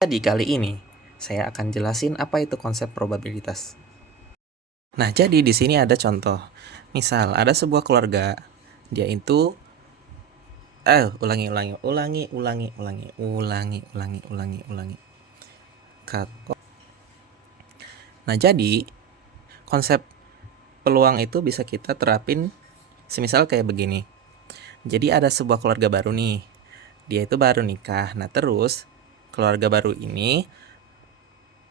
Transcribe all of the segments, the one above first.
Jadi kali ini saya akan jelasin apa itu konsep probabilitas. Nah, jadi di sini ada contoh. Misal ada sebuah keluarga, dia itu ulangi. Cut. Nah, jadi konsep peluang itu bisa kita terapin semisal kayak begini. Jadi ada sebuah keluarga baru nih. Dia itu baru nikah. Nah, terus keluarga baru ini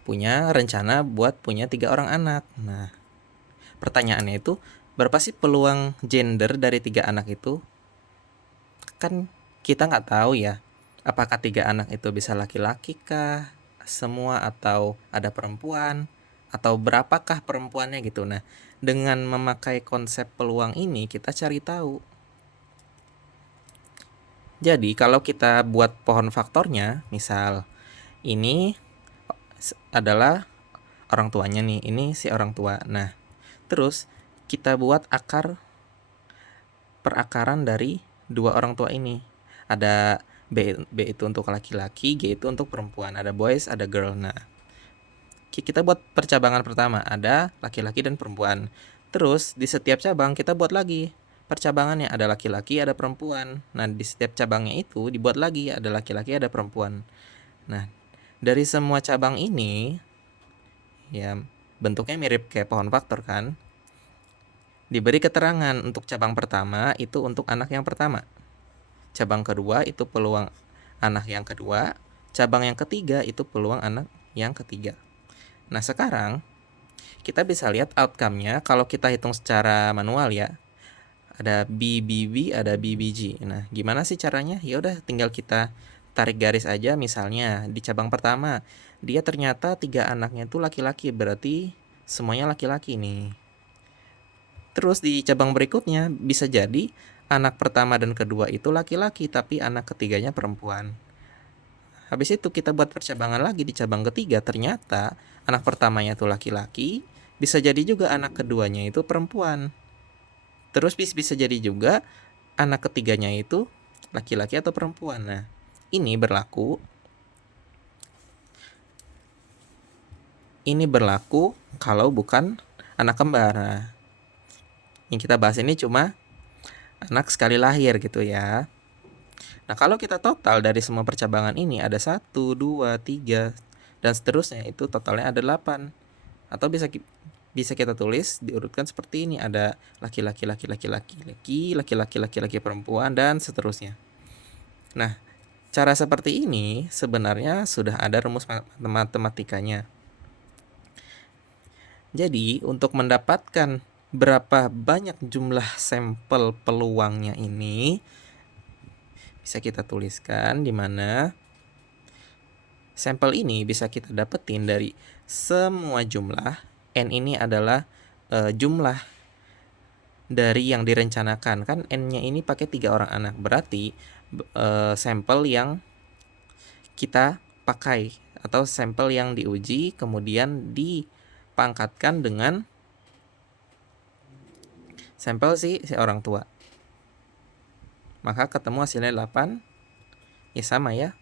punya rencana buat punya 3 orang anak. Nah, pertanyaannya itu, berapa sih peluang gender dari 3 anak itu? Kan kita nggak tahu ya, apakah 3 anak itu bisa laki-laki kah, semua atau ada perempuan, atau berapakah perempuannya gitu. Nah, dengan memakai konsep peluang ini kita cari tahu. Jadi kalau kita buat pohon faktornya, misal ini adalah orang tuanya nih, ini si orang tua. Nah, terus kita buat perakaran dari dua orang tua ini. Ada B itu untuk laki-laki, G itu untuk perempuan. Ada boys, ada girl. Nah, kita buat percabangan pertama, ada laki-laki dan perempuan. Terus di setiap cabang kita buat lagi percabangannya, ada laki-laki, ada perempuan. Nah, di setiap cabangnya itu dibuat lagi ada laki-laki, ada perempuan. Nah, dari semua cabang ini ya bentuknya mirip kayak pohon faktor kan. Diberi keterangan untuk cabang pertama itu untuk anak yang pertama. Cabang kedua itu peluang anak yang kedua. Cabang yang ketiga itu peluang anak yang ketiga. Nah, sekarang kita bisa lihat outcome-nya kalau kita hitung secara manual ya. Ada BBB, ada BBG. Nah, gimana sih caranya? Ya udah tinggal kita tarik garis aja. Misalnya di cabang pertama, dia ternyata 3 anaknya itu laki-laki, berarti semuanya laki-laki nih. Terus di cabang berikutnya bisa jadi anak pertama dan kedua itu laki-laki, tapi anak ketiganya perempuan. Habis itu kita buat percabangan lagi di cabang ketiga, ternyata anak pertamanya itu laki-laki, bisa jadi juga anak keduanya itu perempuan. Terus bisa jadi juga anak ketiganya itu laki-laki atau perempuan. Nah, ini berlaku kalau bukan anak kembar. Nah, yang kita bahas ini cuma anak sekali lahir gitu ya. Nah, kalau kita total dari semua percabangan ini ada 1, 2, 3, dan seterusnya, itu totalnya ada 8. Atau bisa kita tulis diurutkan seperti ini, ada laki-laki, laki-laki perempuan, dan seterusnya. Nah, cara seperti ini sebenarnya sudah ada rumus matematikanya. Jadi, untuk mendapatkan berapa banyak jumlah sampel peluangnya ini, bisa kita tuliskan di mana sampel ini bisa kita dapetin dari semua jumlah. N ini adalah jumlah dari yang direncanakan. Kan N-nya ini pakai 3 orang anak. Berarti sampel yang kita pakai atau sampel yang diuji kemudian dipangkatkan dengan sampel si orang tua. Maka ketemu hasilnya 8. Ya sama ya,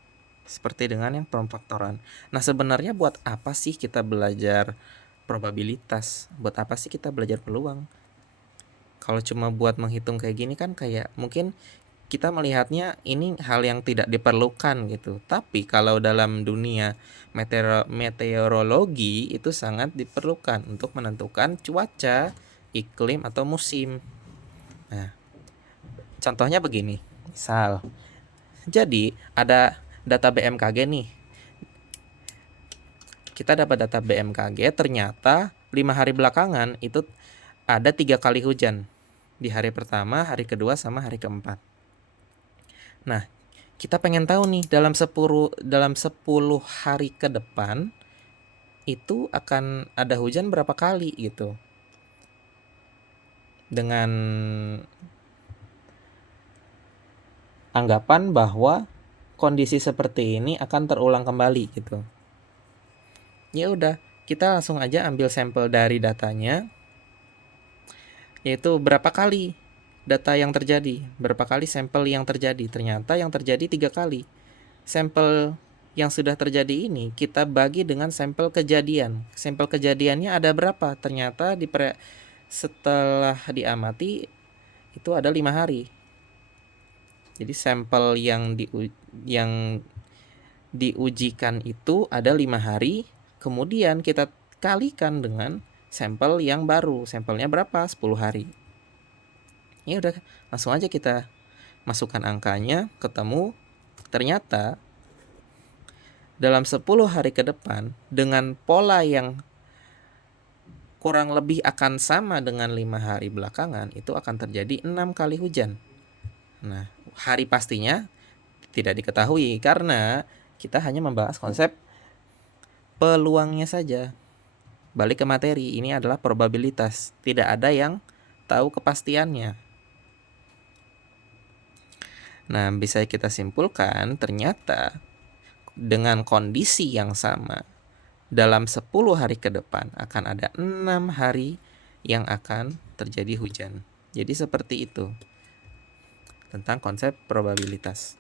seperti dengan yang perfaktoran. Nah, sebenarnya buat apa sih kita belajar probabilitas? Buat apa sih kita belajar peluang? Kalau cuma buat menghitung kayak gini kan kayak mungkin kita melihatnya ini hal yang tidak diperlukan gitu. Tapi kalau dalam dunia meteorologi itu sangat diperlukan untuk menentukan cuaca, iklim atau musim. Nah, contohnya begini. Misal, jadi ada data BMKG nih. Kita dapat data BMKG, ternyata 5 hari belakangan itu ada 3 kali hujan. Di hari pertama, hari kedua, sama hari keempat. Nah, kita pengen tahu nih dalam 10 hari ke depan itu akan ada hujan berapa kali gitu. Dengan anggapan bahwa kondisi seperti ini akan terulang kembali gitu. Ya udah, kita langsung aja ambil sampel dari datanya, yaitu berapa kali data yang terjadi, berapa kali sampel yang terjadi. Ternyata yang terjadi 3 kali. Sampel yang sudah terjadi ini kita bagi dengan sampel kejadian. Sampel kejadiannya ada berapa? Ternyata setelah diamati itu ada 5 hari. Jadi sampel yang diujikan itu ada 5 hari, kemudian kita kalikan dengan sampel yang baru. Sampelnya berapa? 10 hari. Ya udah, langsung aja kita masukkan angkanya, ketemu. Ternyata dalam 10 hari ke depan dengan pola yang kurang lebih akan sama dengan 5 hari belakangan, itu akan terjadi 6 kali hujan. Nah, hari pastinya tidak diketahui karena kita hanya membahas konsep peluangnya saja. Balik ke materi, ini adalah probabilitas. Tidak ada yang tahu kepastiannya. Nah, bisa kita simpulkan ternyata dengan kondisi yang sama, dalam 10 hari ke depan akan ada 6 hari yang akan terjadi hujan. Jadi seperti itu tentang konsep probabilitas.